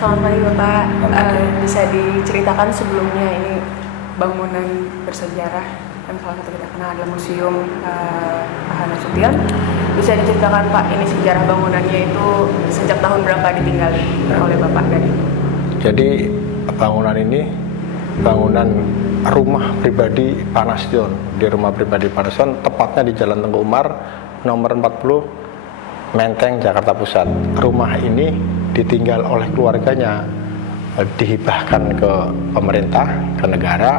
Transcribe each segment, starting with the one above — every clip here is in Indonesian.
selamat pagi Bapak. Bisa diceritakan sebelumnya ini bangunan bersejarah yang salah satu kita kenal adalah Museum Pak Nasution. Bisa diceritakan Pak, ini sejarah bangunannya itu sejak tahun berapa ditinggali oleh Bapak dan Ibu? Jadi bangunan ini bangunan rumah pribadi Pak Nasution. Di rumah pribadi Pak Nasution, tepatnya di Jalan Tengku Umar nomor 40 Menteng, Jakarta Pusat. Rumah ini ditinggal oleh keluarganya, dihibahkan ke pemerintah, ke negara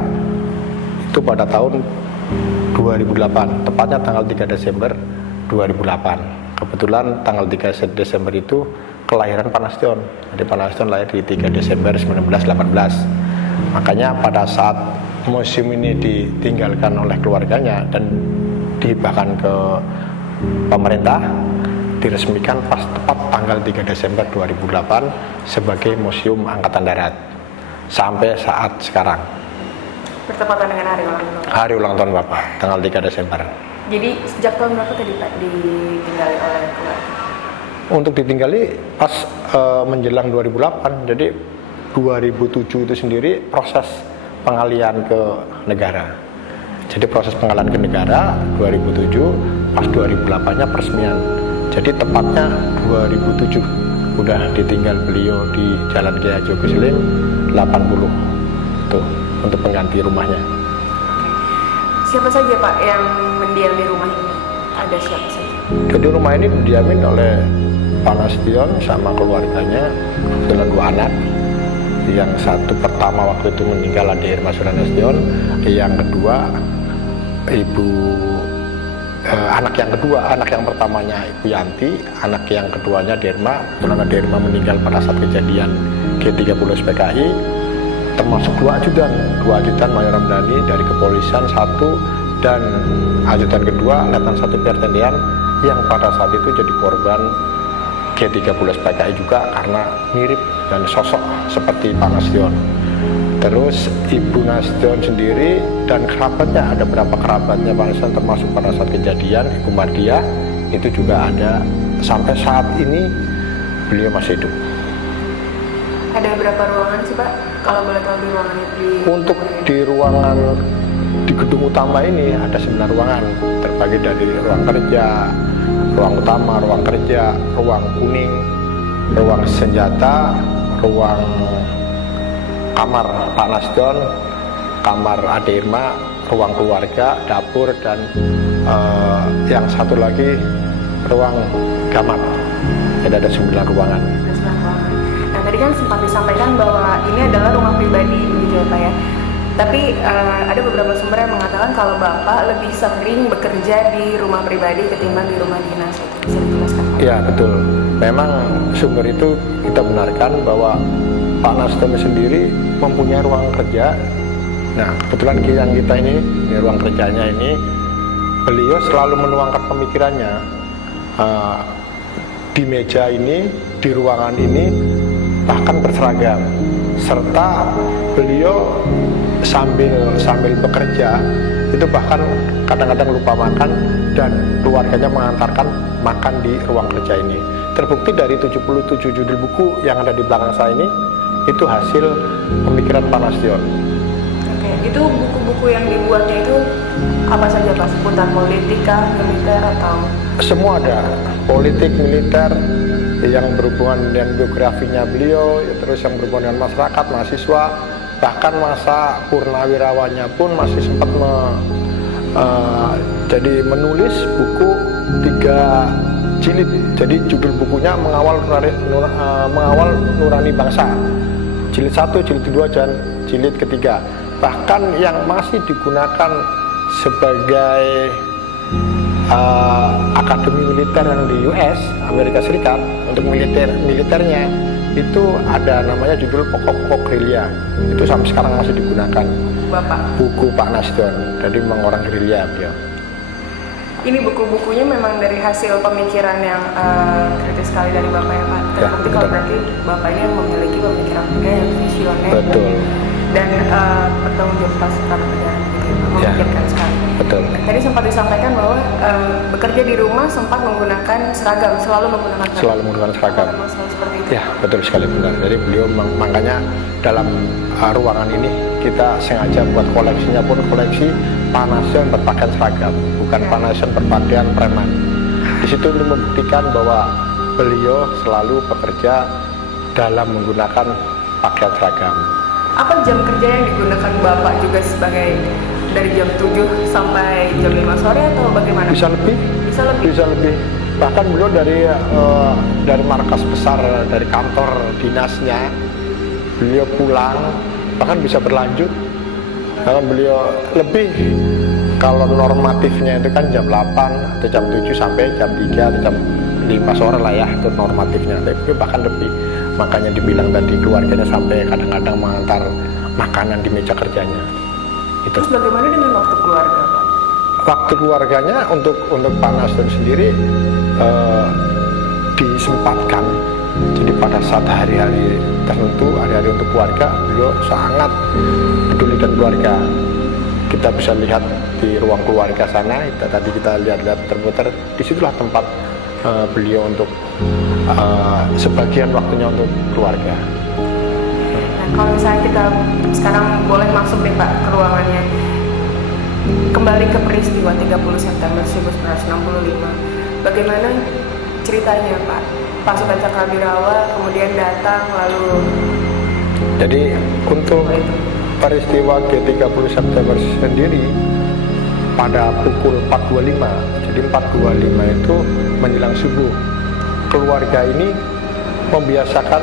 itu pada tahun 2008, tepatnya tanggal 3 Desember 2008. Kebetulan tanggal 3 Desember itu kelahiran Pak Nasution. Jadi Pak Nasution lahir di 3 Desember 1918. Makanya pada saat museum ini ditinggalkan oleh keluarganya dan dihibahkan ke pemerintah, diresmikan pas tepat tanggal 3 Desember 2008 sebagai Museum Angkatan Darat sampai saat sekarang. Bertepatan dengan hari ulang tahun. Hari ulang tahun Bapak, tanggal 3 Desember. Jadi sejak tahun berapa tadi Pak ditinggali oleh keluarga? Untuk ditinggali pas menjelang 2008, jadi 2007 itu sendiri proses pengalihan ke negara. Jadi proses pengalihan ke negara 2007, pas 2008-nya peresmian. Jadi tepatnya 2007 udah ditinggal beliau di Jalan Kiai Haji Agus Salim 80 tuh untuk pengganti rumahnya. Siapa saja Pak yang mendiami rumah ini? Ada siapa saja? Jadi rumah ini didiamin oleh Pak Nasution sama keluarganya, adalah 2 anak. Yang satu pertama waktu itu meninggal Ade Irma Nasution, yang kedua anak yang pertamanya Ibu Yanti, anak yang keduanya Derma. Kebetulan Derma meninggal pada saat kejadian G30 SPKI, termasuk 2 ajudan Mayor Ramdhani dari kepolisian 1 dan ajudan kedua Letnan 1 Pertendian yang pada saat itu jadi korban G30 SPKI juga karena mirip dan sosok seperti Pak Nasution. Terus Ibu Nasution sendiri dan kerabatnya, ada berapa kerabatnya Pak Nasution termasuk pada saat kejadian Ibu Mardia itu juga ada sampai saat ini beliau masih hidup. Ada berapa ruangan sih Pak? Kalau boleh tahu di ruangan itu? Untuk di ruangan di gedung utama ini ada 9 ruangan terbagi dari ruang kerja, ruang utama, ruang kerja, ruang kuning, ruang senjata, ruang kamar Pak Nasution, kamar Ade Irma, ruang keluarga, dapur, dan yang satu lagi ruang kamar. Jadi ada 9 ruangan. Ada 9 ruangan. Nah tadi kan sempat disampaikan bahwa ini adalah rumah pribadi begitu ya Pak ya. Tapi ada beberapa sumber yang mengatakan kalau Bapak lebih sering bekerja di rumah pribadi ketimbang di rumah dinas. Itu bisa dijelaskan Pak? Ya betul. Memang sumber itu kita benarkan bahwa Pak Nasution sendiri mempunyai ruang kerja. Nah, kebetulan yang kita ini ruang kerjanya ini, beliau selalu menuangkan pemikirannya di meja ini, di ruangan ini, bahkan berseragam. Serta beliau sambil bekerja itu bahkan kadang-kadang lupa makan dan keluarganya mengantarkan makan di ruang kerja ini. Terbukti dari 77 judul buku yang ada di belakang saya ini itu hasil pemikiran Pak Nasution. Oke, itu buku-buku yang dibuatnya itu apa saja Pak? Seputar politika, militer atau? Semua ada, politik, militer, yang berhubungan dengan biografinya beliau, ya, terus yang berhubungan dengan masyarakat, mahasiswa, bahkan masa purnawirawannya pun masih sempat jadi menulis buku 3 jilid. Jadi judul bukunya mengawal nurani bangsa. Jilid 1, jilid 2, dan jilid ketiga. Bahkan yang masih digunakan sebagai akademi militer yang di US, Amerika Serikat, untuk militernya itu ada namanya judul Pokok-Pokok Gerilya. Itu sampai sekarang masih digunakan. Buku Pak Nasution. Jadi memang orang gerilya beliau. Ini buku-bukunya memang dari hasil pemikiran yang kritis sekali dari Bapak ya Pak. Terbukti kalau berarti Bapak ini memiliki pemikiran yang visioner. Betul. Dan bertanggung jawab atas negara. ya Pak, Ya. memikirkan sekali. Betul. Nah, tadi sempat disampaikan bahwa bekerja di rumah sempat menggunakan seragam, selalu menggunakan seragam. Selalu menggunakan seragam. Memang selalu seperti itu. Ya, betul sekali, benar. Jadi beliau makanya dalam ruangan ini kita sengaja buat koleksinya pun koleksi Panasonic berpakaian seragam, bukan Panasonic berpakaian preman. Di situ untuk membuktikan bahwa beliau selalu bekerja dalam menggunakan pakaian seragam. Apa jam kerja yang digunakan Bapak juga sebagai dari jam 7 sampai jam 5 sore atau bagaimana? Bisa lebih, Bisa lebih. bisa lebih. Bahkan beliau dari markas besar, dari kantor dinasnya, beliau pulang, bahkan bisa berlanjut. Bahkan beliau lebih, kalau normatifnya itu kan jam 8 atau jam 7 sampai jam 3 atau jam 5 sore lah ya, itu normatifnya. Tapi bahkan lebih. Makanya dibilang tadi keluarganya sampai kadang-kadang mengantar makanan di meja kerjanya. Itu. Terus bagaimana dengan waktu keluarga Pak? Waktu keluarganya untuk Pak Nasdem sendiri disempatkan. Jadi pada saat hari-hari tertentu, hari-hari untuk keluarga, beliau sangat peduli dan keluarga. Kita bisa lihat di ruang keluarga sana, tadi kita lihat-lihat terputar, disitulah tempat beliau untuk sebagian waktunya untuk keluarga. Nah, kalau misalnya kita sekarang boleh masuk nih Pak ke ruangannya, kembali ke peristiwa 30 September 1965, bagaimana ceritanya Pak? Pasukan Cakrabirawa kemudian datang lalu. Jadi untuk peristiwa G30 September sendiri pada pukul 4.25, jadi 4.25 itu menjelang subuh, keluarga ini membiasakan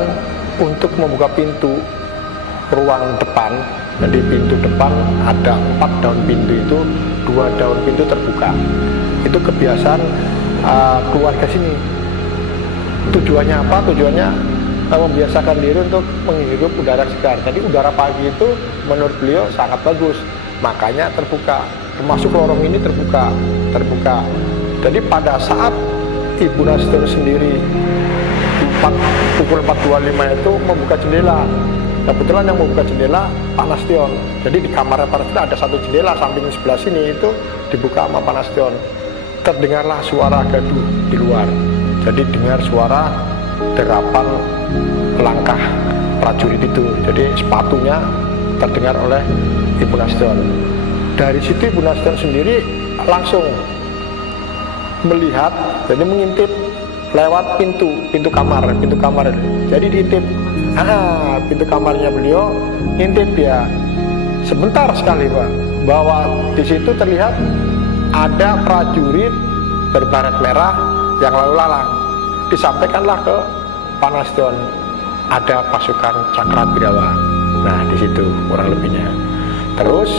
untuk membuka pintu ruang depan. Jadi pintu depan ada 4 daun pintu, itu 2 daun pintu terbuka. Itu kebiasaan keluarga sini. Tujuannya apa? Tujuannya membiasakan diri untuk menghirup udara segar. Jadi udara pagi itu menurut beliau sangat bagus, makanya terbuka. Termasuk lorong ini terbuka. Jadi pada saat Ibu Nasdem sendiri pukul 4.25 itu membuka jendela. Kebetulan yang membuka jendela Pak Nastion. Jadi di kamarnya Pak Nastion ada satu jendela samping sebelah sini itu dibuka sama Pak Nastion. Terdengarlah suara gaduh di luar. Jadi dengar suara derapan langkah prajurit itu. Jadi sepatunya terdengar oleh Ibu Nastion. Dari situ Ibu Nastion sendiri langsung melihat, jadi mengintip lewat pintu kamar. Jadi diintip, pintu kamarnya beliau, intip ya. Sebentar sekali Pak, bahwa di situ terlihat ada prajurit berbaret merah yang lalu lalang. Disampaikanlah ke Pak Nastion, ada pasukan Cakrabirawa. Nah di situ kurang lebihnya. Terus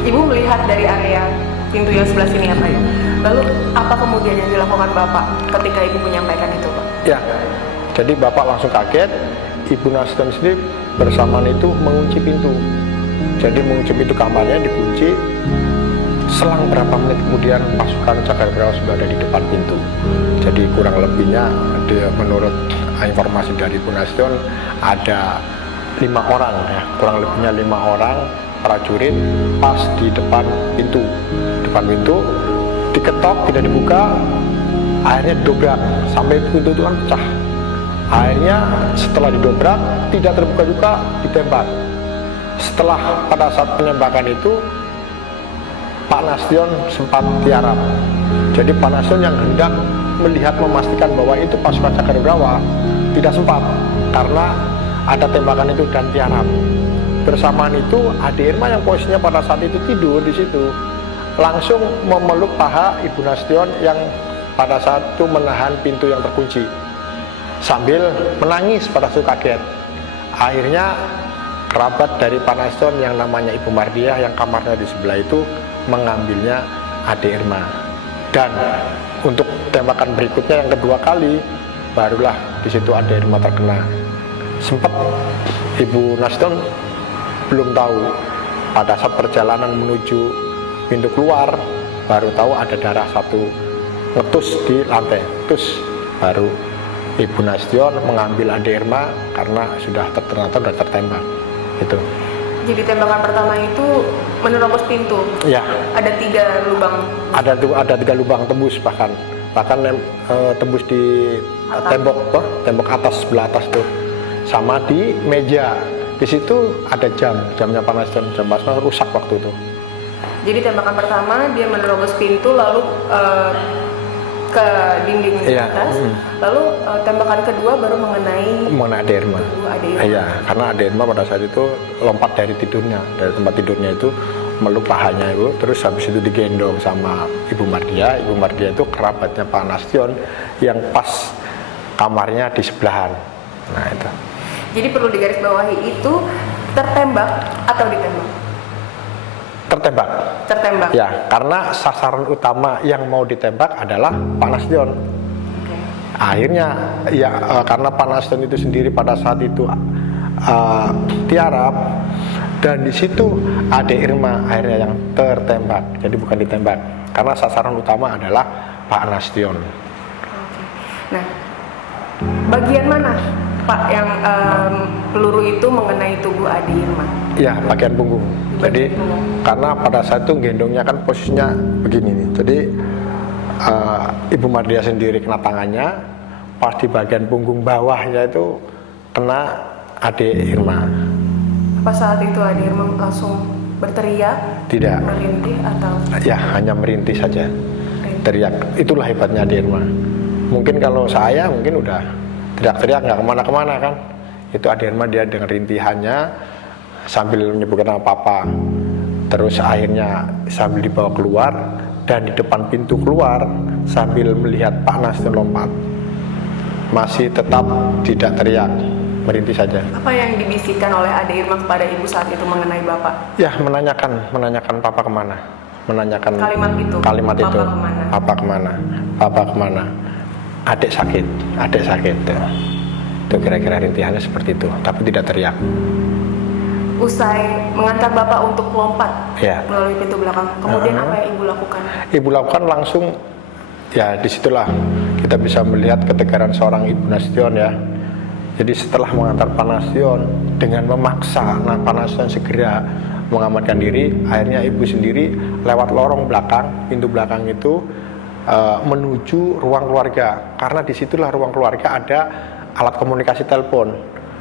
Ibu melihat dari area pintu yang sebelah sini ya Pak ya. Lalu apa kemudian yang dilakukan Bapak ketika Ibu menyampaikan itu Pak? Ya, jadi Bapak langsung kaget. Ibu Nasdem sendiri bersamaan itu mengunci pintu. Jadi mengunci pintu kamarnya, dikunci. Selang berapa menit kemudian pasukan Cakrabirawa sudah ada di depan pintu. Jadi kurang lebihnya menurut informasi dari Ibu Nastion ada 5 orang ya, kurang lebihnya 5 orang prajurit pas di depan pintu. Diketok, tidak dibuka, akhirnya didobrak sampai pintu itu kan pecah. Akhirnya setelah didobrak tidak terbuka juga, ditembak. Setelah pada saat penembakan itu Pak Nastion sempat tiarap. Jadi Pak Nastion yang hendak melihat memastikan bahwa itu pasukan Cakrabirawa tidak sempat karena ada tembakan itu dan tiarap. Bersamaan itu Ade Irma yang posisinya pada saat itu tidur di situ langsung memeluk paha Ibu Nastion yang pada saat itu menahan pintu yang terkunci sambil menangis pada saat kaget. Akhirnya kerabat dari Pak Nastion yang namanya Ibu Mardiah yang kamarnya di sebelah itu mengambilnya Ade Irma. Dan untuk tembakan berikutnya yang kedua kali barulah di situ Ade Irma terkena. Sempat Ibu Nastion belum tahu, pada saat perjalanan menuju pintu keluar baru tahu ada darah satu ngetus di lantai. Terus baru Ibu Nastion mengambil Ade Irma karena sudah tertembak itu. Jadi tembakan pertama itu menerobos pintu. Ya, Ada 3 lubang. ada 3 lubang tembus bahkan tembus di Atap. tembok atas, sebelah atas tuh, sama di meja. Di situ ada jamnya Pak Nastion, jam Pak rusak waktu itu. Jadi tembakan pertama dia menerobos pintu lalu ke dinding Iya, atas. Lalu tembakan kedua baru mengenai Ade Irma. tubuh Ade Irma. Iya, karena Ade Irma pada saat itu lompat dari tidurnya, dari tempat tidurnya itu meluk pahanya itu, terus habis itu digendong sama Ibu Mardia. Ibu Mardia itu kerabatnya Pak Nastion yang pas kamarnya di sebelahan. Nah itu. Jadi perlu digarisbawahi itu tertembak atau ditembak? Tertembak. Tertembak. Ya, karena sasaran utama yang mau ditembak adalah Pak Nastion. Oke. Akhirnya ya karena Pak Nastion itu sendiri pada saat itu tiarap, dan di situ Ade Irma akhirnya yang tertembak. Jadi bukan ditembak, karena sasaran utama adalah Pak Nastion. Oke. Nah, bagian mana Pak yang peluru itu mengenai tubuh Ade Irma? Ya, bagian punggung. Jadi karena pada saat itu gendongnya kan posisinya begini nih. Jadi Ibu Mardia sendiri kena tangannya, pas di bagian punggung bawahnya itu kena Ade Irma. Apa saat itu Ade Irma langsung berteriak, Tidak. merintih atau Ya, hanya merintih saja. Teriak. Itulah hebatnya Ade Irma. Mungkin kalau saya mungkin udah teriak-teriak nggak kemana-kemana kan. Itu Ade Irma dia dengan rintihannya sambil menyebutkan nama papa. Terus akhirnya sambil dibawa keluar, dan di depan pintu keluar sambil melihat Pak Nastion lompat. Masih tetap tidak teriak, merintih saja. apa yang dibisikkan oleh Ade Irma kepada ibu saat itu mengenai bapak? Ya, menanyakan papa kemana. Menanyakan Kalimat itu. itu. Papa kemana? Papa kemana? Adik sakit. Ya. Itu kira-kira rintihannya seperti itu, tapi tidak teriak. Usai mengantar bapak untuk lompat Ya. melalui pintu belakang, kemudian apa yang ibu lakukan? Ibu lakukan langsung, ya disitulah kita bisa melihat ketegaran seorang Ibu Nastion ya. Jadi setelah mengantar Pak Nastion dengan memaksa Pak Nastion segera mengamankan diri, akhirnya ibu sendiri lewat lorong belakang, pintu belakang itu menuju ruang keluarga, karena disitulah ruang keluarga ada alat komunikasi telepon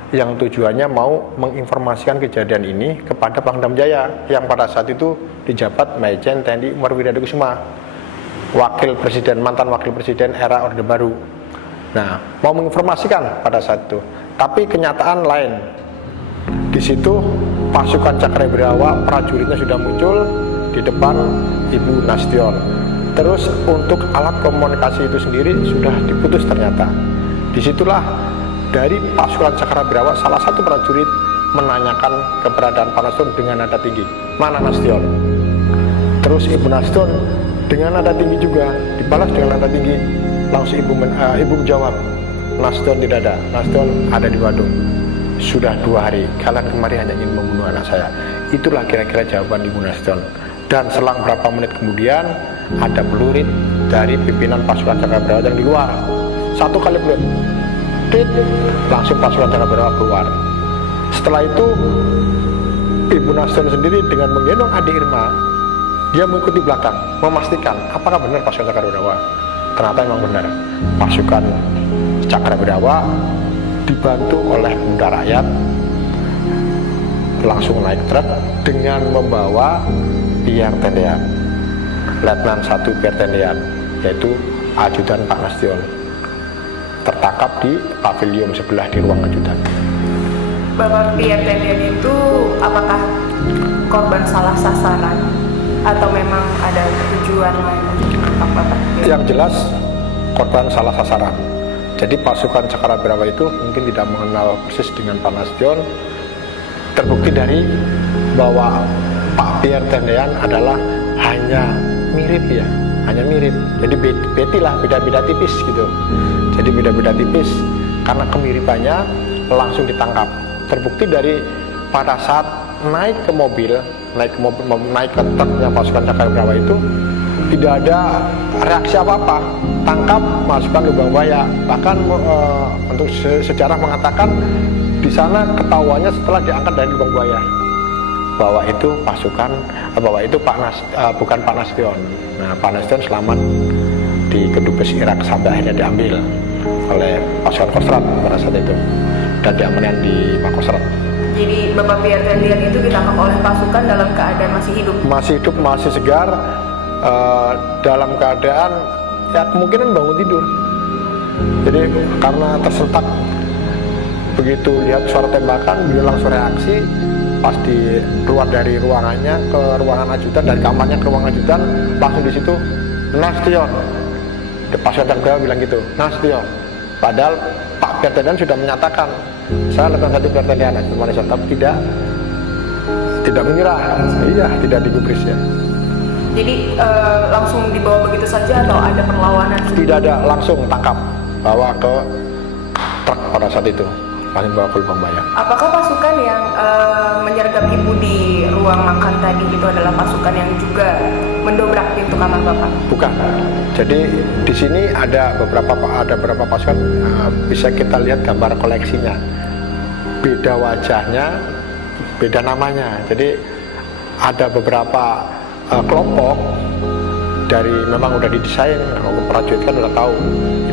yang tujuannya mau menginformasikan kejadian ini kepada Pangdam Jaya yang pada saat itu dijabat Majen TNI Umar Wiradkusuma, mantan wakil presiden era Orde Baru. Nah, mau menginformasikan pada saat itu, tapi kenyataan lain. Di situ pasukan Cakrabrawa prajuritnya sudah muncul di depan Ibu Nastion. Terus untuk alat komunikasi itu sendiri sudah diputus ternyata. Disitulah dari pasukan Cakrabrawa salah satu prajurit menanyakan keberadaan Pak Nastion dengan nada tinggi, mana Nastion? Terus Ibu Nastion dengan nada tinggi juga dibalas dengan nada tinggi. Langsung ibu menjawab, Nastion tidak ada, Nastion ada di Badung. Sudah 2 hari kalian kemari hanya ingin membunuh anak saya. Itulah kira-kira jawaban Ibu Nastion. Dan selang berapa menit kemudian ada pelurit dari pimpinan pasukan Cakrabrawa yang di luar. 1 kali pelurit, langsung pasukan Cakrabrawa keluar. Setelah itu Ibu Nastion sendiri dengan menggendong Ade Irma, dia mengikuti belakang memastikan apakah benar pasukan Cakrabrawa. Ternyata memang benar, pasukan Cakrabrawa dibantu oleh pemuda rakyat langsung naik truk dengan membawa Pierre Tendean, Letnan 1 Pierre Tendean, yaitu ajudan Pak Nastion, tertangkap di pavilion sebelah di ruang ajudan. Bapak Pierre Tendean itu apakah korban salah sasaran atau memang ada tujuan lain untuk menangkap Bapak? Yang jelas korban salah sasaran. Jadi pasukan Cakrabrawa itu mungkin tidak mengenal persis dengan Pak Nastion. Terbukti dari bahwa Pak Pierre Tendean adalah hanya mirip ya, hanya mirip. Jadi beda-beda tipis gitu. Jadi beda-beda tipis karena kemiripannya langsung ditangkap. Terbukti dari pada saat naik ke truknya pasukan Cakrabrawa itu tidak ada reaksi apa-apa, tangkap, masukkan lubang buaya. Bahkan untuk sejarah mengatakan di sana ketahuannya setelah diangkat dari lubang buaya. bahwa itu pasukan, bahwa itu bukan Pak Nasution. Nah, Pak Nasution selamat di Kedubes Irak sampai akhirnya diambil oleh pasukan Kostrad pada saat itu dan diamankan di Makostrat. Jadi Bapak Pierre Tendian itu ditangkap oleh pasukan dalam keadaan masih hidup? Masih hidup, masih segar, dalam keadaan ya kemungkinan bangun tidur. Jadi karena tersentak, begitu lihat suara tembakan, beliau langsung reaksi. Pas keluar dari ruangannya ke ruangan ajudan, dari kamarnya ke ruangan ajudan, langsung di situ Nasution. Pasukan beliau bilang gitu, Nasution. Padahal Pak Pierre Tendian sudah menyatakan, saya Letnan 1 Pierre Tendian, tapi tidak menyerah. Iya, tidak digubris ya. Jadi langsung dibawa begitu saja atau ada perlawanan? Tidak ada, langsung tangkap, bawa ke truk pada saat itu, langsung bawa ke lubang bayang. Apakah pasukan yang menyergap Ibu di ruang makan tadi itu adalah pasukan yang juga mendobrak pintu kamar Bapak? Bukan. Jadi di sini ada beberapa pasukan, bisa kita lihat gambar koleksinya. Beda wajahnya, beda namanya. Jadi ada beberapa kelompok dari memang udah didesain, kalau prajurit kan udah tahu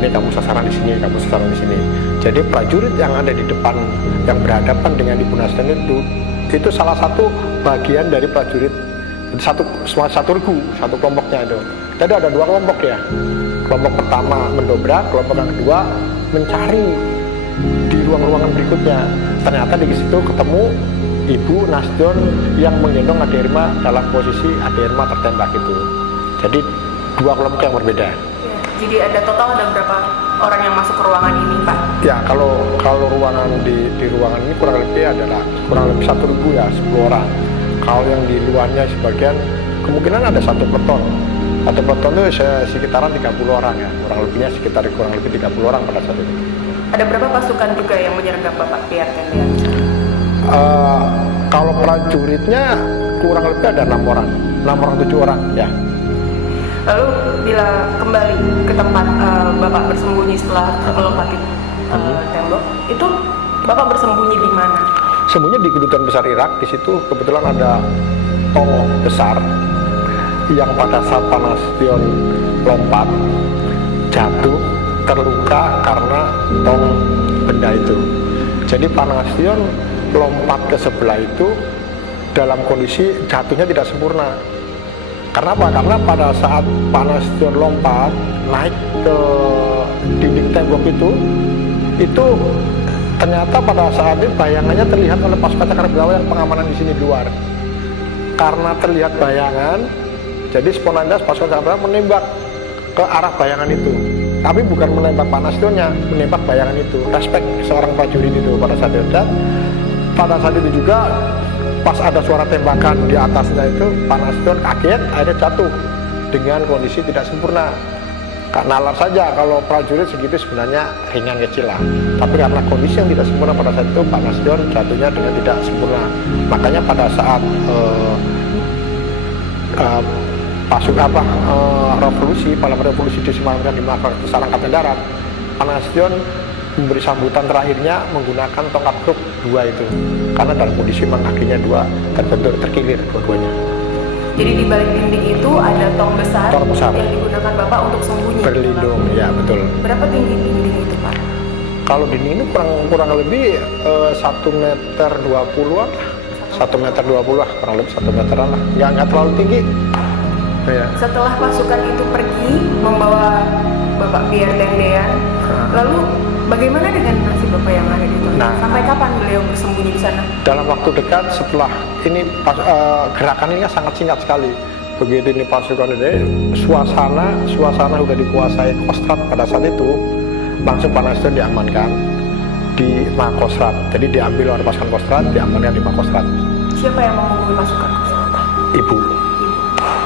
ini kamu sasaran di sini, kamu sasaran di sini. Jadi prajurit yang ada di depan yang berhadapan dengan Ibu Nasution itu salah satu bagian dari prajurit. Satu regu, satu kelompoknya itu. Jadi ada 2 kelompok ya. Kelompok pertama mendobrak, kelompok yang kedua mencari di ruang-ruangan berikutnya. Ternyata di situ ketemu Ibu Nasution yang menggendong Ade Irma dalam posisi Ade Irma tertembak itu. Jadi 2 kelompok yang berbeda. Ya, jadi ada total ada berapa orang yang masuk ke ruangan ini, Pak? Ya, kalau ruangan di ruangan ini kurang lebih 1.000 ya, 10 orang. Kalau yang di luarnya sebagian kemungkinan ada 1 peleton. 1 peleton itu sekitaran 30 orang ya, kurang lebih 30 orang pada saat itu. Ada berapa pasukan juga yang menyergap Bapak Pierre Tendian? Kalau prajuritnya kurang lebih ada 6 orang, 7 orang ya. Lalu bila kembali ke tempat Bapak bersembunyi setelah melompati tembok, itu Bapak bersembunyi di mana? Sembunyi di Kedutaan Besar Irak. Di situ kebetulan ada tong besar yang pada saat Pak Nasution lompat jatuh terluka karena tong benda itu. Jadi Pak Nasution lompat ke sebelah itu dalam kondisi jatuhnya tidak sempurna. Karena apa? Karena pada saat Pak Nasution lompat naik ke dinding tembok itu ternyata pada saat itu bayangannya terlihat oleh pasukan Cakrawala yang pengamanan di sini di luar. Karena terlihat bayangan, jadi spontan pasukan Cakrawala menembak ke arah bayangan itu. Tapi bukan menembak Pak Nasutionnya, menembak bayangan itu. Respek seorang prajurit itu pada saat itu. Dan pada saat itu juga pas ada suara tembakan di atasnya itu, Pak Nasution kaget, akhirnya jatuh dengan kondisi tidak sempurna. Nalar saja kalau prajurit segitu sebenarnya ringan kecil lah. Tapi karena kondisi yang tidak sempurna pada saat itu, Pak Nasution jatuhnya dengan tidak sempurna. Makanya pada saat revolusi disemangatkan di Besar Angkatan Darat, Pak Nasution memberi sambutan terakhirnya menggunakan tongkat kruk 2 itu, karena dalam kondisi memang kakinya 2 terbentur, terkilir dua-duanya. Jadi di balik dinding itu ada tong besar yang digunakan Bapak untuk sembunyi. Berlindung, ya betul. Berapa tinggi dinding itu, Pak? Kalau dinding ini kurang lebih 1,20 meter, 1,20 meter lah, kurang lebih 1 meteran lah. Nggak terlalu tinggi. Ya. Setelah pasukan itu pergi membawa Bapak Pierre Tendian, lalu bagaimana dengan nasib Bapak yang ada di sana? Sampai kapan beliau bersembunyi di sana? Dalam waktu dekat setelah ini gerakan ini sangat singkat sekali. Begitu ini pasukan ini, suasana sudah dikuasai Kostrad pada saat itu, langsung Pak Nasution diamankan di Makostrat. Jadi diambil oleh pasukan Kostrad, diamankan di Makostrat. Siapa yang menghubungi pasukan Kostrad?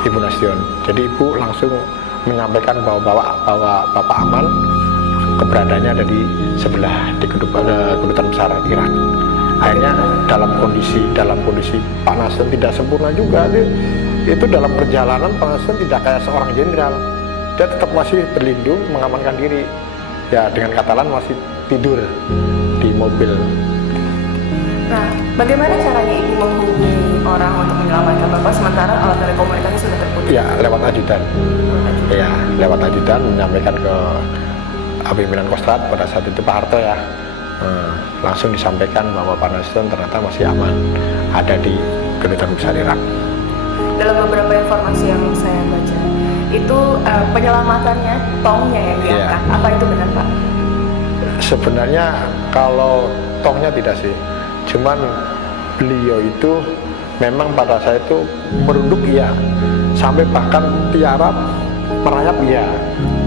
Ibu Nasution. Jadi Ibu langsung menyampaikan bahwa Bapak aman, keberadaannya ada di sebelah di Kedutaan Besar Irak. Akhirnya dalam kondisi Pak Nasution tidak sempurna juga, itu dalam perjalanan Pak Nasution tidak kayak seorang jenderal, dia tetap masih berlindung mengamankan diri. Ya dengan kata lain masih tidur di mobil. Nah, bagaimana caranya Ibu menghubungi orang untuk menyelamatkan Bapak, sementara alat telekomunikasi sudah terputus. Ya, lewat ajudan. Ya, lewat ajudan menyampaikan ke pimpinan Kostrad pada saat itu Pak Harto ya. Langsung disampaikan bahwa Pak Nasution ternyata masih aman ada di Kedutaan Besar Irak. Dalam beberapa informasi yang saya baca, itu penyelamatannya tongnya yang diangkat. Apa itu benar, Pak? Sebenarnya kalau tongnya tidak sih, cuman beliau itu memang pada saat itu merunduk ya, sampai bahkan tiarap merayap ya,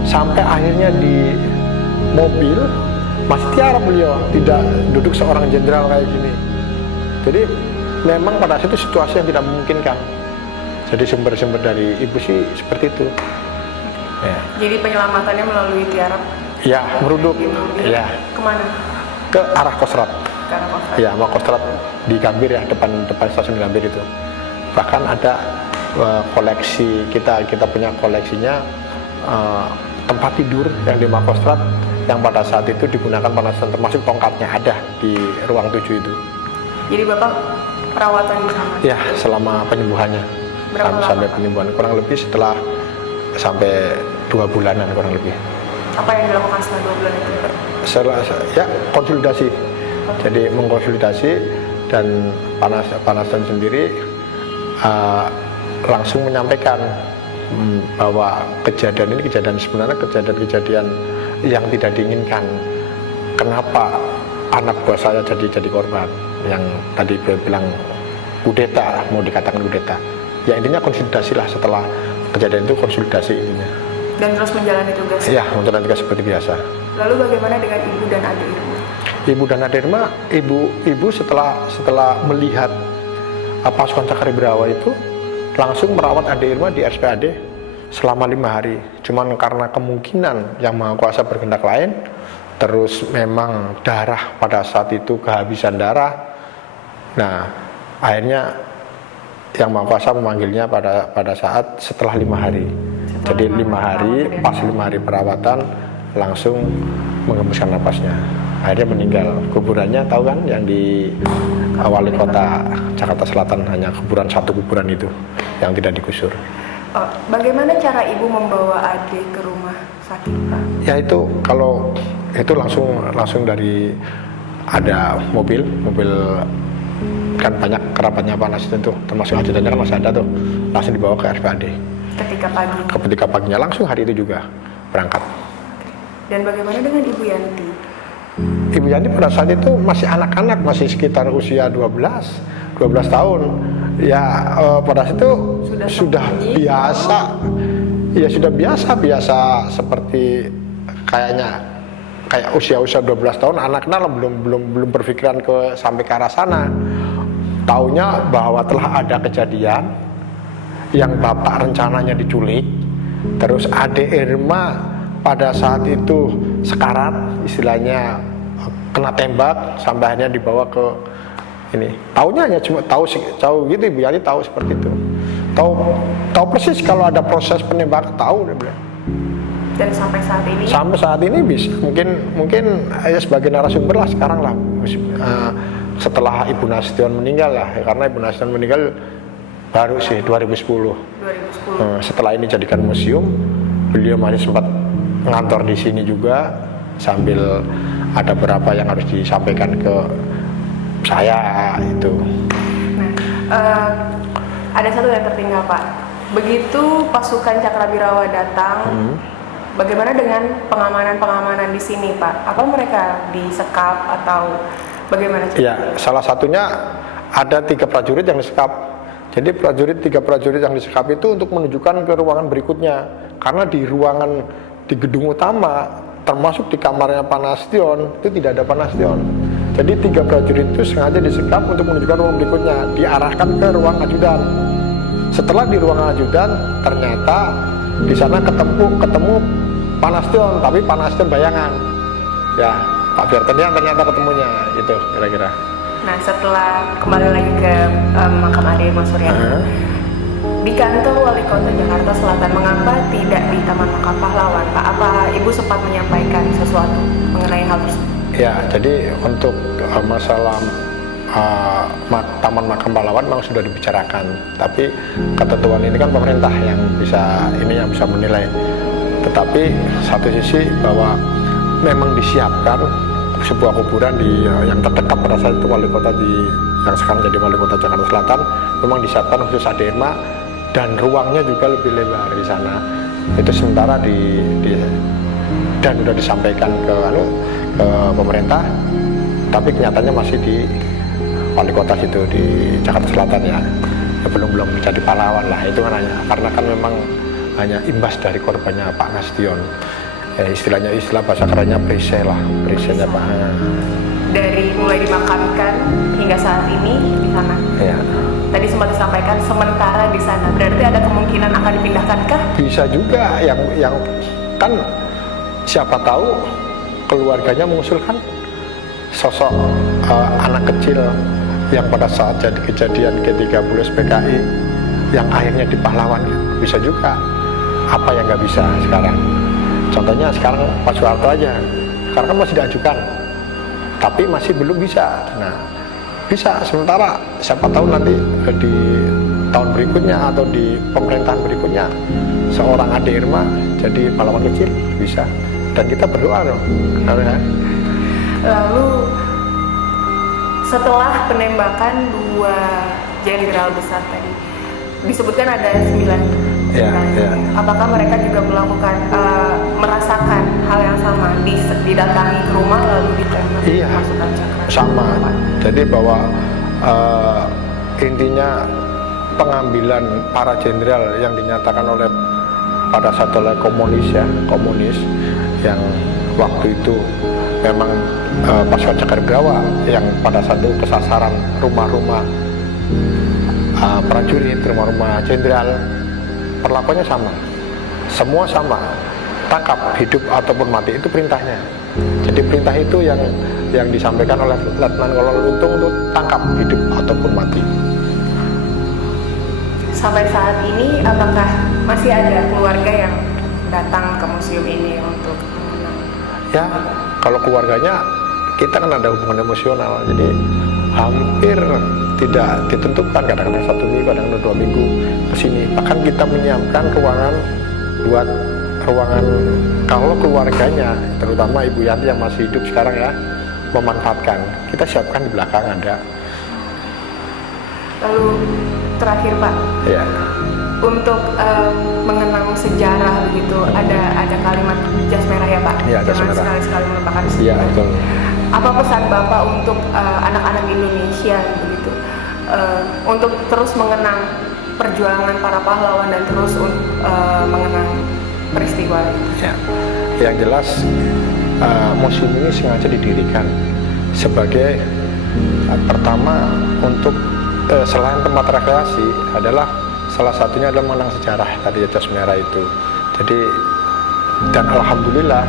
sampai akhirnya di mobil masih tiarap beliau, tidak duduk seorang jenderal kayak gini. Jadi memang pada saat itu situasi yang tidak memungkinkan. Jadi sumber-sumber dari ibu sih seperti itu. Ya. Jadi penyelamatannya melalui tiarap. Ya, merunduk. Ya. Kemana? Ke arah Kostrad. Ke arah Kostrad. Ya, mau Kostrad di Gambir ya, depan stasiun Gambir itu. Bahkan ada koleksi kita punya koleksinya tempat tidur yang di Makostrad yang pada saat itu digunakan Panasonic, termasuk tongkatnya ada di ruang 7 itu. Jadi Bapak perawatan di sana? Ya, selama penyembuhannya. Sampai penyembuhan kurang lebih sampai 2 bulanan kurang lebih. Apa yang dilakukan setelah 2 bulan itu? Ya, konsolidasi. Jadi mengkonsolidasi dan Panasonic sendiri langsung menyampaikan bahwa kejadian ini sebenarnya kejadian yang tidak diinginkan. Kenapa anak buah saya jadi korban? Yang tadi bilang kudeta, mau dikatakan kudeta. Ya intinya konsolidasi lah, setelah kejadian itu konsolidasi intinya. Dan terus menjalani tugas? Ya, menjalani tugas seperti biasa. Lalu bagaimana dengan ibu dan adik Irma? Ibu dan adik Irma, ibu setelah melihat pasukan Cakrawirawa itu langsung merawat adik Irma di RSPAD selama 5 hari. Cuman karena kemungkinan Yang Maha Kuasa berkehendak lain, terus memang darah pada saat itu kehabisan darah. Nah, akhirnya Yang Maha Kuasa memanggilnya pada saat setelah 5 hari. Jadi 5 hari, pas 5 hari perawatan langsung menghembuskan napasnya. Akhirnya meninggal. Kuburannya tahu kan yang di Wali Kota Jakarta Selatan, hanya satu kuburan itu yang tidak digusur. Oh, bagaimana cara ibu membawa adik ke rumah sakit, Pak? Ya itu kalau itu langsung dari ada mobil kan banyak kerabatnya Pak Nasution itu, termasuk ajudannya kan masih ada tuh, langsung dibawa ke RSPAD. Ketika paginya langsung hari itu juga berangkat. Dan bagaimana dengan Ibu Yanti? Ibu Yanti pada saat itu masih anak-anak, masih sekitar usia 12 tahun. Ya pada saat itu sudah biasa. Ya sudah biasa seperti kayak usia 12 tahun, anak-anak belum berpikiran sampai ke arah sana. Taunya bahwa telah ada kejadian yang bapak rencananya diculik, terus adik Irma pada saat itu sekarat, istilahnya kena tembak, sampai akhirnya dibawa ke ini. Taunya hanya cuma tahu gitu, Ibu Yanti tahu seperti itu. Tahu persis kalau ada proses penembakan, tahu dia bilang. Dan sampai saat ini bisa mungkin ya sebagai narasumber lah sekarang lah, setelah Ibu Nasution meninggal lah, karena Ibu Nasution meninggal baru sih 2010. Setelah ini jadikan museum, beliau masih sempat ngantor di sini juga sambil ada beberapa yang harus disampaikan ke saya itu. Nah, ada satu yang tertinggal, Pak. Begitu pasukan Cakrawirawa datang, bagaimana dengan pengamanan di sini, Pak? Apa mereka disekap atau bagaimana? Ya, salah satunya ada 3 prajurit yang disekap. Jadi 3 prajurit yang disekap itu untuk menunjukkan ke ruangan berikutnya. Karena di gedung utama, termasuk di kamarnya Pak Nasution, itu tidak ada Pak Nasution. Jadi 3 prajurit itu sengaja disekap untuk menunjukkan ruang berikutnya, diarahkan ke ruang ajudan. Setelah di ruang ajudan, ternyata di sana ketemu Pak Nasution, tapi Pak Nasution bayangan. Ya, Pak Bertenian ternyata ketemunya, itu kira-kira. Nah, setelah kembali lagi ke makam adik Mas Suryana, di kantor Wali Kota Jakarta Selatan, mengapa tidak di Taman Makam Pahlawan, Pak? Apa Ibu sempat menyampaikan sesuatu mengenai hal tersebut? Ya, jadi untuk masalah Taman Makam Pahlawan memang sudah dibicarakan, tapi ketentuan ini kan pemerintah yang bisa menilai. Tetapi satu sisi bahwa memang disiapkan sebuah kuburan yang terdekat pada saat itu wali kota yang sekarang jadi wali kota Jakarta Selatan, memang disiapkan khusus Ade Irma, dan ruangnya juga lebih lebar di sana. Itu sementara dan sudah disampaikan ke pemerintah, tapi kenyataannya masih di wali kota situ di Jakarta Selatan ya belum menjadi pahlawan lah. Itu kan karena kan memang hanya imbas dari korbannya Pak Nasution. Istilah bahasa kerennya presenya Pak. Dari mulai dimakamkan hingga saat ini di sana. Ya. Tadi sempat disampaikan sementara di sana. Berarti ada kemungkinan akan dipindahkankah? Bisa juga yang kan siapa tahu keluarganya mengusulkan sosok anak kecil yang pada saat jadi kejadian G30 PKI yang akhirnya dipahlawankan. Bisa juga. Apa yang nggak bisa sekarang? Contohnya sekarang Pak Soeharto aja, sekarang kan masih diajukan, tapi masih belum bisa. Nah, bisa sementara siapa tahu nanti di tahun berikutnya atau di pemerintahan berikutnya seorang Ade Irma jadi pahlawan kecil, bisa. Dan kita berdoa dong. Lalu setelah penembakan 2 jenderal besar tadi, disebutkan ada 9. Ya. Apakah mereka juga merasakan hal yang sama, didatangi ke rumah lalu ditembak? Iya, sama. Jadi bahwa intinya pengambilan para jenderal yang dinyatakan pada saat oleh komunis yang waktu itu memang pasukan Cakradrawah yang pada saat itu kesasaran rumah-rumah prajurit, rumah-rumah jenderal, perlakuannya sama, semua sama, tangkap hidup ataupun mati, itu perintahnya. Jadi perintah itu yang disampaikan oleh Letnan Kolonel Untung untuk tangkap hidup ataupun mati. Sampai saat ini apakah masih ada keluarga yang datang ke museum ini untuk mengenang? Ya, kalau keluarganya kita kan ada hubungan emosional, jadi hampir tidak ditentukan, kadang-kadang 1 minggu, kadang-kadang 2 minggu ke sini. Bahkan kita menyiapkan ruangan kalau keluarganya, terutama Ibu Yanti yang masih hidup sekarang ya, memanfaatkan, kita siapkan di belakang ada. Lalu terakhir Pak, ya, untuk mengenang sejarah begitu, ada kalimat jas merah ya Pak? Ya, jangan sekali-sekali melupakan sejarah. Iya, betul. Apa pesan Bapak untuk anak-anak Indonesia begitu, untuk terus mengenang perjuangan para pahlawan dan terus mengenang peristiwa itu? Ya. Yang jelas museum ini sengaja didirikan sebagai pertama untuk selain tempat rekreasi, adalah salah satunya adalah mengenang sejarah tadi jas merah itu. Jadi dan alhamdulillah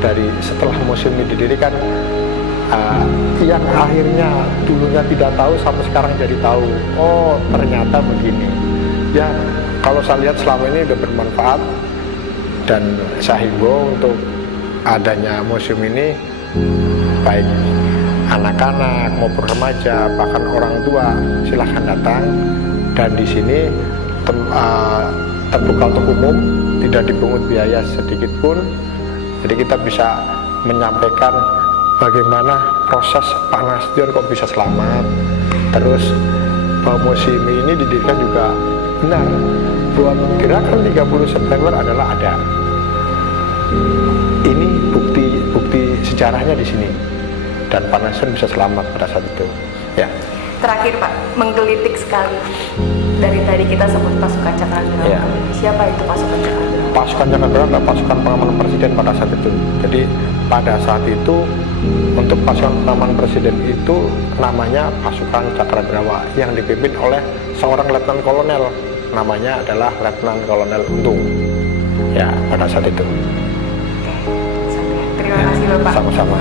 dari setelah museum ini didirikan, yang akhirnya dulunya tidak tahu sampai sekarang jadi tahu, oh ternyata begini ya. Kalau saya lihat selama ini udah bermanfaat, dan saya himbau untuk adanya museum ini, baik anak-anak maupun remaja, bahkan orang tua, silahkan datang. Dan di sini terbuka untuk umum, tidak dipungut biaya sedikit pun. Jadi kita bisa menyampaikan bagaimana proses Pak Nasution kok bisa selamat. Terus bahwa museum ini didirikan juga benar, buat gerakan 30 September adalah ada. Ini bukti sejarahnya di sini, dan Pak Nasution bisa selamat pada saat itu. Ya. Terakhir Pak, menggelitik sekali. Dari tadi kita sebut pasukan Cakradrawah. Ya. Siapa itu pasukan Cakradrawah? Pasukan Cakradrawah adalah pasukan pengamanan presiden pada saat itu. Jadi pada saat itu untuk pasukan pengamanan presiden itu namanya pasukan Cakradrawah yang dipimpin oleh seorang letnan kolonel, namanya adalah Letnan Kolonel Untung. Ya, pada saat itu. Oke, terima kasih Bapak. Sama-sama.